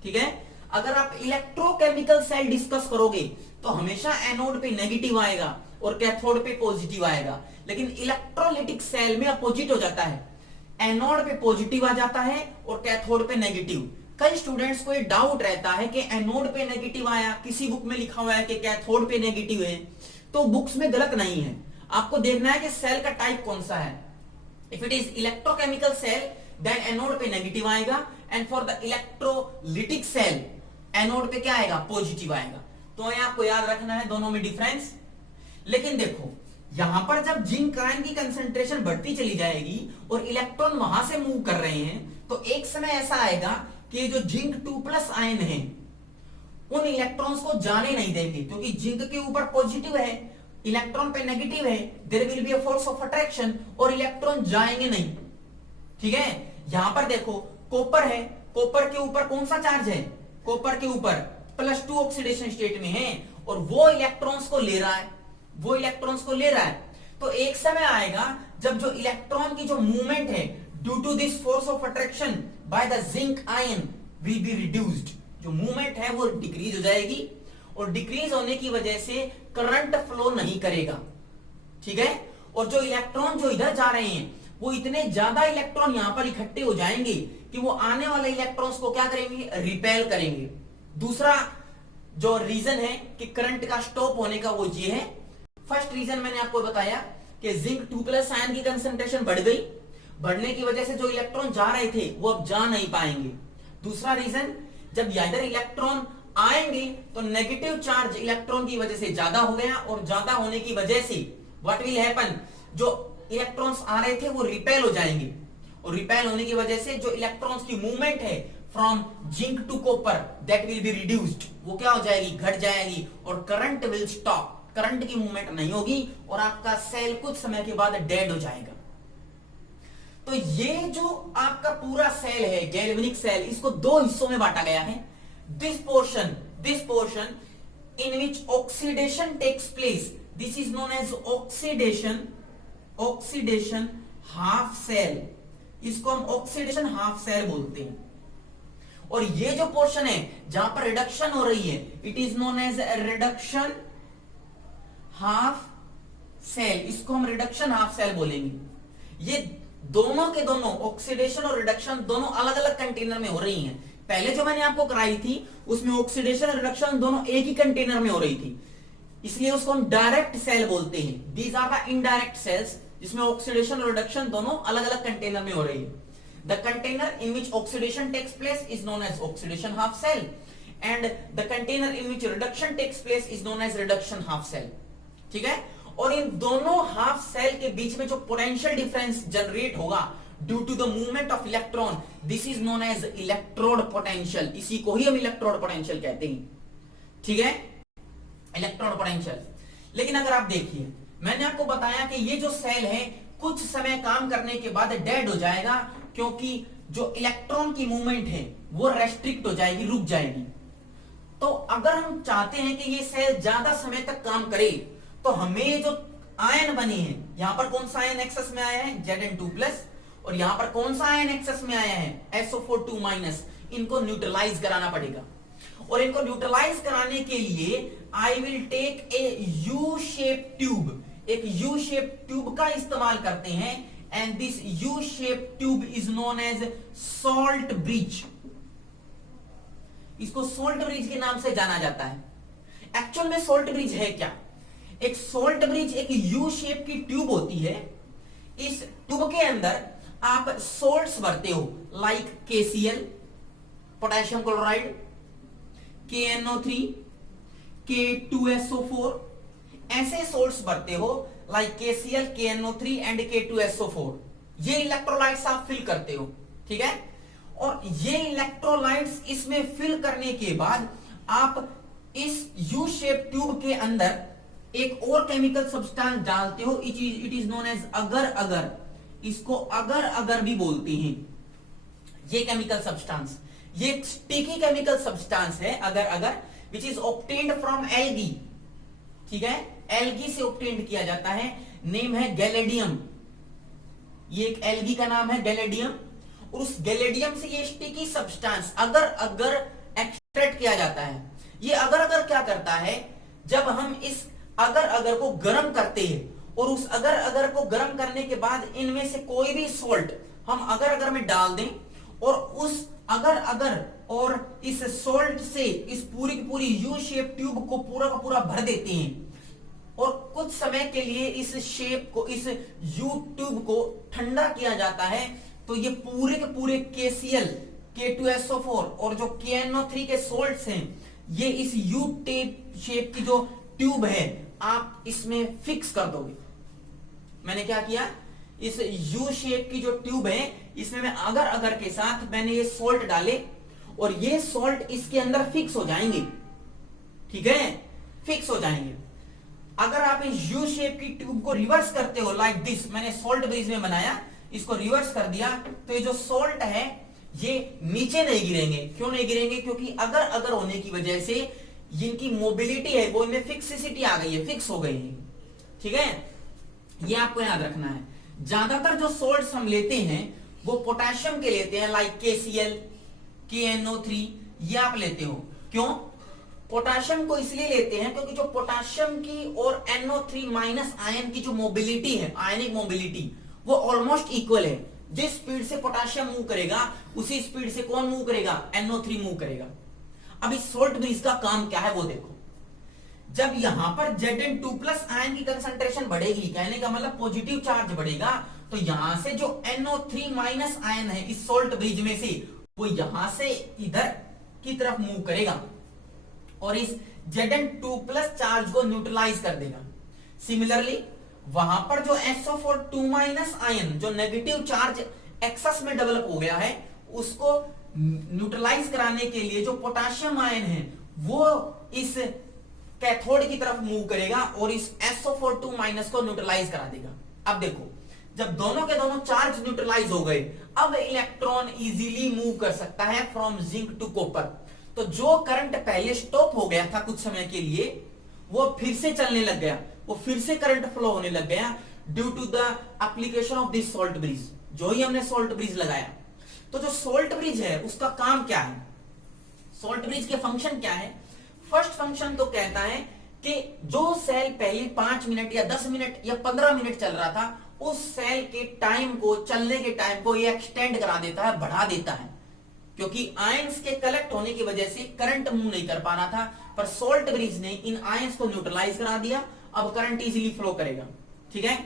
ठीक है। अगर आप इलेक्ट्रोकेमिकल सेल डिस्कस करोगे तो हमेशा एनोड पे नेगेटिव आएगा और कैथोड पे पॉजिटिव आएगा, लेकिन इलेक्ट्रोलिटिक सेल में अपोजिट हो जाता है, एनोड पे पॉजिटिव आ जाता है और कैथोड पे नेगेटिव। कई स्टूडेंट्स को ये डाउट रहता है कि एनोड पे नेगेटिव आया, किसी बुक में लिखा हुआ है कि कैथोड पे नेगेटिव है, तो बुक्स में गलत नहीं है। आपको देखना है कि सेल का टाइप कौन सा है। If it is electrochemical cell then anode पे नेगेटिव आएगा, and for the electrolytic cell anode पे क्या आएगा, पॉजिटिव आएगा। तो ये आपको याद रखना है दोनों में डिफरेंस। लेकिन देखो यहां पर जब जिंक आयन की कंसंट्रेशन बढ़ती चली जाएगी और इलेक्ट्रॉन वहां से मूव कर रहे हैं, तो एक समय ऐसा आएगा कि जो जिंक 2+ आयन है उन इलेक्ट्रॉन्स को जाने नहीं देंगे, क्योंकि जिंक के ऊपर पॉजिटिव है, इलेक्ट्रॉन पे नेगेटिव है, there will be a force of attraction और इलेक्ट्रॉन जाएंगे नहीं, ठीक है। यहां पर देखो कॉपर है, कॉपर के ऊपर कौन सा चार्ज है, कॉपर के ऊपर +2 ऑक्सीडेशन स्टेट में है, और वो इलेक्ट्रॉन्स को ले रहा है, वो इलेक्ट्रॉन्स को ले रहा है। तो एक समय आएगा जब जो इलेक्ट्रॉन की जो मूवमेंट है due to this force of attraction by the zinc ion will be reduced, जो मूवमेंट है वो डिक्रीज हो जाएगी, और डिक्रीज होने की वजह से करंट फ्लो नहीं करेगा, ठीक है। और जो इलेक्ट्रॉन जो इधर जा रहे हैं वो इतने ज्यादा इलेक्ट्रॉन यहां पर इकट्ठे हो जाएंगे कि वो आने वाले इलेक्ट्रॉन्स को क्या करेंगे, रिपेल करेंगे। दूसरा जो रीजन है कि करंट का स्टॉप होने का वो ये है। फर्स्ट रीजन मैंने आपको बताया कि जिंक 2+ आयन की कंसंट्रेशन बढ़ गई, बढ़ने की वजह से जो इलेक्ट्रॉन जा रहे थे वो अब जा नहीं पाएंगे। दूसरा रीजन, जब इधर इलेक्ट्रॉन आएंगे तो नेगेटिव चार्ज इलेक्ट्रॉन की वजह से ज्यादा हो गया, और ज्यादा होने की वजह से व्हाट विल हैपन, जो इलेक्ट्रॉन्स आ रहे थे वो रिपेल हो जाएंगे, और रिपेल होने की वजह से जो इलेक्ट्रॉन्स की मूवमेंट है from zinc to copper that will be reduced, वो क्या हो जाएगी, घट जाएगी, और करंट विल स्टॉप, करंट की मूवमेंट नहीं होगी, और आपका सेल कुछ समय के बाद डेड हो जाएगा। तो ये जो आपका पूरा सेल है गैल्वेनिक सेल, इसको दो हिस्सों में बांटा गया है। This portion in which oxidation takes place, this is known as oxidation half cell, इसको हम ऑक्सीडेशन हाफ सेल बोलते हैं। और ये जो पोर्शन है जहां पर रिडक्शन हो रही है, it is known as reduction half cell, इसको हम रिडक्शन हाफ सेल बोलेंगे। ये दोनों के दोनों ऑक्सीडेशन और रिडक्शन दोनों अलग अलग कंटेनर में हो रही हैं। पहले जो मैंने आपको कराई थी उसमें ऑक्सीडेशन और रिडक्शन दोनों एक ही कंटेनर में हो रही थी, इसलिए उसको हम डायरेक्ट सेल बोलते हैं। These are the indirect cells, जिसमें ऑक्सीडेशन और रिडक्शन दोनों अलग अलग कंटेनर में हो रही है। The container in which oxidation takes place is known as oxidation half cell, and the container in which reduction takes place is known as reduction half cell, ठीक है। और इन दोनों हाफ सेल के बीच में जो पोटेंशियल डिफरेंस जनरेट होगा due to the movement of electron, this is known as electrode potential, इसी को ही हम इलेक्ट्रोड पोटेंशियल कहते हैं, ठीक है, इलेक्ट्रोड पोटेंशियल। लेकिन अगर आप देखिए, मैंने आपको बताया कि ये जो सेल है कुछ समय काम करने के बाद डेड हो जाएगा, क्योंकि जो इलेक्ट्रॉन की मूवमेंट है वो रेस्ट्रिक्ट हो जाएगी, रुक जाएगी। तो अगर हम चाहते हैं कि ये सेल ज्यादा समय तक काम करे, तो हमें जो आयन बने हैं, यहां पर कौन सा आयन एक्सेस में आया है, Zn2+, और यहां पर कौन सा आयन एक्सेस में आया है, SO4 2-, इनको न्यूट्रलाइज कराना पड़ेगा। और इनको न्यूट्रलाइज कराने के लिए I will take a U shape tube, एक यू शेप ट्यूब का इस्तेमाल करते हैं, and this U shape tube is known as salt bridge, इसको सॉल्ट ब्रिज के नाम से जाना जाता है। एक्चुअल में सॉल्ट ब्रिज है क्या, एक सॉल्ट ब्रिज एक यू शेप की ट्यूब होती है, इस ट्यूब के अंदर आप सोल्ट्स भरते हो, like KCl potassium chloride, KNO3, K2SO4, ऐसे सोल्ट्स भरते हो like KCl, KNO3 and K2SO4। ये इलेक्ट्रोलाइट्स आप फिल करते हो, ठीक है। और ये इलेक्ट्रोलाइट्स इसमें फिल करने के बाद आप इस यू शेप ट्यूब के अंदर एक और केमिकल सब्सटेंस डालते हो, इट इज नोन एज अगर अगर, इसको अगर अगर भी बोलते हैं। ये केमिकल सब्सटेंस, ये स्टिकी केमिकल सब्सटेंस है अगर अगर, which is obtained from algae, ठीक है। एल्गी से ऑब्टेन्ड किया जाता है, नेम है गैलेडियम। ये एक एल्गी का नाम है गैलेडियम, और उस गैलेडियम से ये स्टिकी सब्सटेंस अगर अगर एक्सट्रैक्ट किया जाता है। ये अगर अगर क्या करता है, जब हम इस अगर अगर को गर्म करते हैं और उस अगर अगर को गर्म करने के बाद इनमें से कोई भी सॉल्ट हम अगर अगर में डाल दें और उस अगर अगर और इस सॉल्ट से इस पूरी की पूरी यू शेप ट्यूब को पूरा का पूरा भर देते हैं और कुछ समय के लिए इस शेप को, इस यू ट्यूब को ठंडा किया जाता है, तो ये पूरे के पूरे KCl K2SO4 और जो KNO3 के सॉल्ट्स हैं, ये इस यू टेप शेप की जो ट्यूब है आप इसमें फिक्स कर दोगे। मैंने क्या किया, इस यू शेप की जो ट्यूब है इसमें मैं अगर अगर के साथ मैंने ये सॉल्ट डाले और ये सॉल्ट इसके अंदर फिक्स हो जाएंगे। ठीक है, फिक्स हो जाएंगे। अगर आप इस यू शेप की ट्यूब को रिवर्स करते हो लाइक दिस, मैंने सॉल्ट ब्रिज में बनाया, इसको रिवर्स कर दिया, तो ये जो सॉल्ट है ये नीचे नहीं गिरेंगे। क्यों नहीं गिरेंगे? क्योंकि अगर अगर होने की वजह से जिनकी मोबिलिटी है वो इनमें फिक्सिसिटी आ गई है, फिक्स हो गई है। ठीक है, ये आपको याद रखना है। ज्यादातर जो सॉल्ट्स हम लेते हैं वो पोटेशियम के लेते हैं, लाइक KCl KNO3, ये आप लेते हो। क्यों पोटेशियम को इसलिए लेते हैं क्योंकि जो पोटेशियम की और NO3 माइनस आयन की जो मोबिलिटी है, आयनिक मोबिलिटी, वो ऑलमोस्ट इक्वल है। जिस स्पीड से पोटेशियम मूव करेगा उसी स्पीड से कौन मूव करेगा? NO3 मूव करेगा। अब इस सॉल्ट ब्रिज का काम क्या है वो देखो। जब यहां पर Zn2+ आयन की कंसंट्रेशन बढ़ेगी, कहने का मतलब पॉजिटिव चार्ज बढ़ेगा, तो यहां से जो NO3 माइनस आयन है इस सॉल्ट ब्रिज में से वो यहां से इधर की तरफ मूव करेगा और इस Zn2+ चार्ज को न्यूट्रलाइज कर देगा। सिमिलरली वहां पर जो SO4 आयन जो नेगेटिव चार्ज एक्सेस में डेवलप हो गया है उसको न्यूट्रलाइज कराने के लिए जो पोटेशियम आयन है वो इस कैथोड की तरफ मूव करेगा और इस SO4 को न्यूट्रलाइज करा देगा। अब देखो, जब दोनों के दोनों चार्ज न्यूट्रलाइज हो गए, अब इलेक्ट्रॉन इजीली मूव कर सकता है फ्रॉम जिंक टू कॉपर। तो जो करंट पहले स्टॉप हो गया था कुछ समय के लिए, वो फिर से चलने लग गया, वो फिर से करंट फ्लो होने लग गया due to the application of this salt bridge. जो ही हमने सॉल्ट ब्रिज लगाया, तो जो सॉल्ट ब्रिज है उसका काम क्या है, सॉल्ट ब्रिज के फंक्शन क्या है? फर्स्ट फंक्शन तो कहता है कि जो सेल पहले 5 मिनट या 10 मिनट या 15 मिनट चल रहा था, उस सेल के टाइम को, चलने के टाइम को ये एक्सटेंड करा देता है, बढ़ा देता है। क्योंकि आयंस के कलेक्ट होने की वजह से करंट मूव नहीं कर पा रहा था, पर सॉल्ट ब्रिज ने इन आयंस को न्यूट्रलाइज करा दिया, अब करंट इजीली फ्लो करेगा। ठीक है,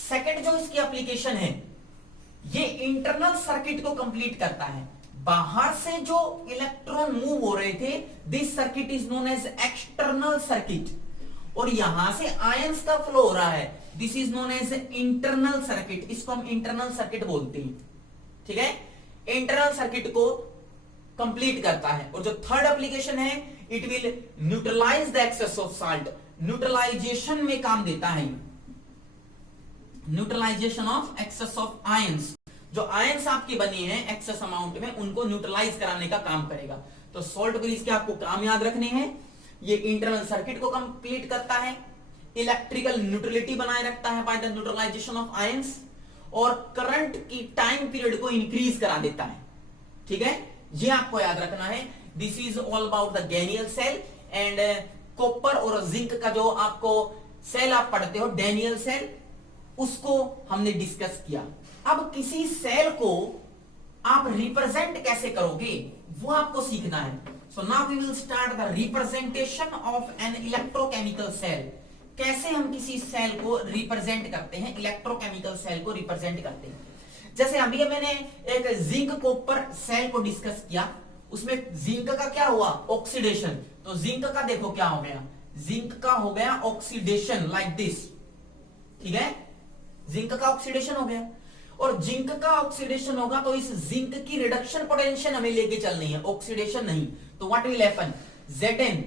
सेकंड जो इसकी एप्लीकेशन है, ये इंटरनल सर्किट को कंप्लीट करता है। बाहर से जो इलेक्ट्रॉन मूव हो रहे थे, this circuit is known as external circuit, और यहां से आयंस का फ्लो हो रहा है, this is known as internal circuit. इसको हम इंटरनल सर्किट बोलते हैं। ठीक है, इंटरनल सर्किट को कंप्लीट करता है। और जो थर्ड एप्लीकेशन है, it will neutralise the excess of salt, neutralisation में काम देता है, neutralisation of excess of ions. जो आयंस आपके बने हैं एक्सेस अमाउंट में, उनको न्यूट्रलाइज कराने का काम करेगा। तो सॉल्ट ब्रिज के आपको काम याद रखने हैं, ये इंटरनल सर्किट को कंप्लीट करता है, इलेक्ट्रिकल न्यूट्रलिटी बनाए रखता है by the neutralisation of ions, और करंट की टाइम पीरियड को इंक्रीज करा देता है। ठीक है, ये आपको याद रखना है। This is all about the Daniell cell and copper और जिंक का जो आपको सेल आप पढ़ते हो, डैनियल सेल, उसको हमने डिस्कस किया। अब किसी सेल को आप रिप्रेजेंट कैसे करोगे वो आपको सीखना है। So now we will start the representation of an electrochemical cell. कैसे हम किसी सेल को रिप्रेजेंट करते हैं, इलेक्ट्रोकेमिकल सेल को रिप्रेजेंट करते हैं। जैसे अभी मैंने एक जिंक कॉपर सेल को डिस्कस किया, उसमें जिंक का क्या हुआ? ऑक्सीडेशन। तो जिंक का देखो क्या हो गया, जिंक का हो गया ऑक्सीडेशन लाइक दिस। ठीक है, जिंक का ऑक्सीडेशन हो गया, और जिंक का ऑक्सीडेशन होगा तो इस जिंक की रिडक्शन पोटेंशियल हमें लेके चलनी है, ऑक्सीडेशन नहीं। तो व्हाट विल हैपन, Zn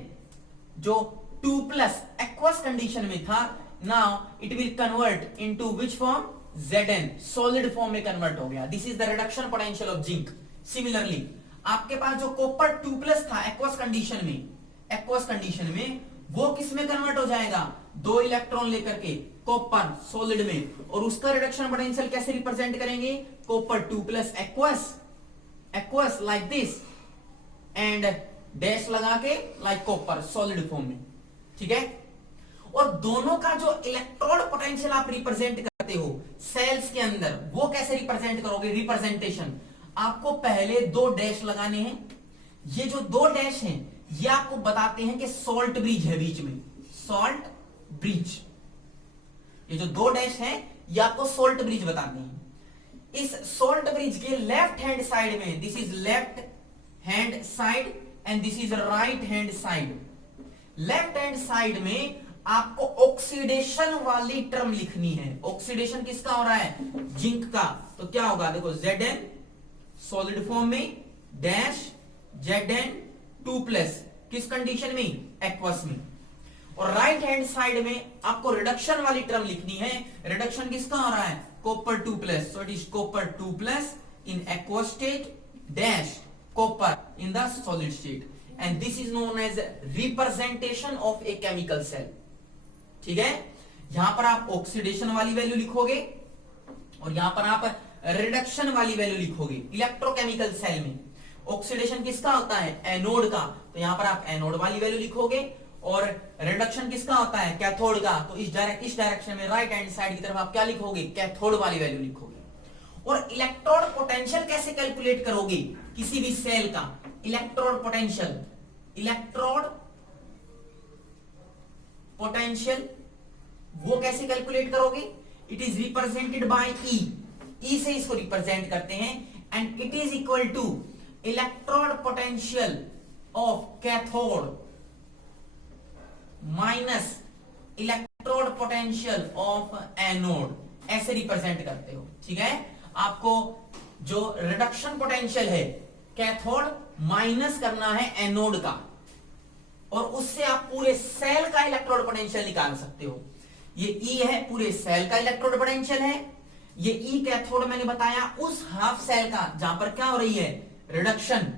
जो 2+ एक्वस कंडीशन में था, now it will convert into which form? Zn, solid form में कन्वर्ट हो गया। This is the reduction potential of zinc. Similarly आपके पास जो कॉपर 2+ था एक्वस कंडीशन में, वो किस में कन्वर्ट हो जाएगा, 2 इलेक्ट्रॉन लेकर के कॉपर सॉलिड में, और उसका रिडक्शन पोटेंशियल कैसे रिप्रेजेंट करेंगे, copper 2 plus aqueous like this and dash लगा के लाइक कॉपर सॉलिड फॉर्म में, ठीक है। और दोनों का जो इलेक्ट्रोड पोटेंशियल आप रिप्रेजेंट करते हो सेल्स के अंदर, वो कैसे रिप्रेजेंट करोगे, रिप्रेजेंटेशन आपको पहले 2 डैश लगाने हैं। ये जो 2 डैश हैं ये आपको बताते हैं कि सॉल्ट ब्रिज है बीच में, सॉल्ट ब्रिज। ये जो 2 डैश हैं ये आपको सॉल्ट ब्रिज बताते हैं। इस सॉल्ट ब्रिज के लेफ्ट हैंड साइड में, this is left hand side and this is right hand side. Left hand side में आपको ऑक्सीडेशन वाली टर्म लिखनी है। ऑक्सीडेशन किसका हो रहा है, जिंक का। तो क्या होगा, देखो Zn सॉलिड फॉर्म में डैश Zn2 प्लस, किस कंडीशन में, एक्वस में। और राइट हैंड साइड में आपको रिडक्शन वाली टर्म लिखनी है। रिडक्शन किसका हो रहा है, copper 2 plus, so it is copper 2 plus in aqueous state dash copper in the solid state, and this is known as representation of a chemical cell, ठीक है। यहां पर आप ऑक्सीडेशन वाली वैल्यू लिखोगे और यहां पर आप रिडक्शन वाली वैल्यू लिखोगे। इलेक्ट्रोकेमिकल सेल में ऑक्सीडेशन किसका होता है, एनोड का, तो यहां पर आप एनोड वाली वैल्यू लिखोगे। और रिडक्शन किसका होता है, कैथोड का, तो इस डायरेक्शन में राइट हैंड साइड की तरफ आप क्या लिखोगे, कैथोड वाली वैल्यू लिखोगे। और इलेक्ट्रोड पोटेंशियल कैसे कैलकुलेट करोगे किसी भी सेल का, इलेक्ट्रोड पोटेंशियल वो कैसे कैलकुलेट करोगे, it is represented by E से इसको रिप्रेजेंट करते हैं, and it is equal to electrode potential of cathode minus electrode potential of anode, ऐसे रिप्रेजेंट करते हो, ठीक है। आपको जो रिडक्शन पोटेंशियल है कैथोड माइनस करना है एनोड का, और उससे आप पूरे सेल का इलेक्ट्रोड पोटेंशियल निकाल सकते हो। ये ई है पूरे सेल का इलेक्ट्रोड पोटेंशियल है, ये ई कैथोड मैंने बताया उस हाफ सेल का जहां पर क्या हो रही है, रिडक्शन,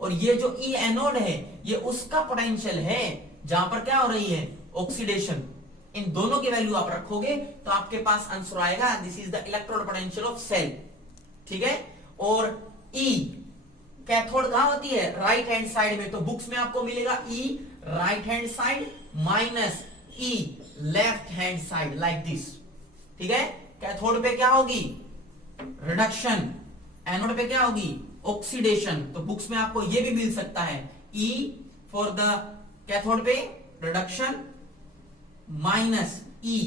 और ये जो ई एनोड है ये उसका पोटेंशियल है जहां पर क्या हो रही है, ऑक्सीडेशन। इन दोनों की वैल्यू आप रखोगे तो आपके पास आंसर आएगा, this is the electrode potential of cell, ठीक है। और ई कैथोड कहां होती है, राइट हैंड साइड में, तो बुक्स में आपको मिलेगा E right hand side minus E left hand side like this, ठीक है। कैथोड पे क्या होगी, रिडक्शन, एनोड पे क्या होगी, ऑक्सीडेशन। तो बुक्स में आपको ये भी मिल सकता है, ई फॉर द कैथोड पे रिडक्शन माइनस ई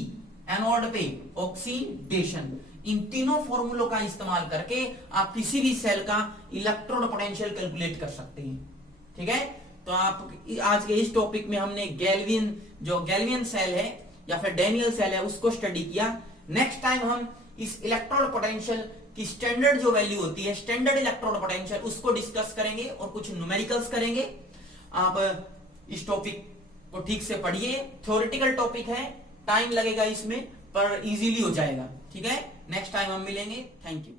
एनोड पे ऑक्सीडेशन। इन तीनों फॉर्मूलों का इस्तेमाल करके आप किसी भी सेल का इलेक्ट्रोड पोटेंशियल कैलकुलेट कर सकते हैं, ठीक है। तो आप आज के इस टॉपिक में हमने गैल्वियन सेल है या फिर डैनियल सेल है उसको स्टडी किया। नेक्स्ट टाइम हम इस इलेक्ट्रोड पोटेंशियल की स्टैंडर्ड जो वैल्यू होती है, स्टैंडर्ड इलेक्ट्रोड पोटेंशियल, उसको डिस्कस करेंगे और कुछ न्यूमेरिकल्स करेंगे। आप इस टॉपिक को ठीक से पढ़िए, थ्योरेटिकल टॉपिक है, टाइम लगेगा इसमें पर इजीली हो जाएगा, ठीक है। नेक्स्ट टाइम हम मिलेंगे, थैंक यू।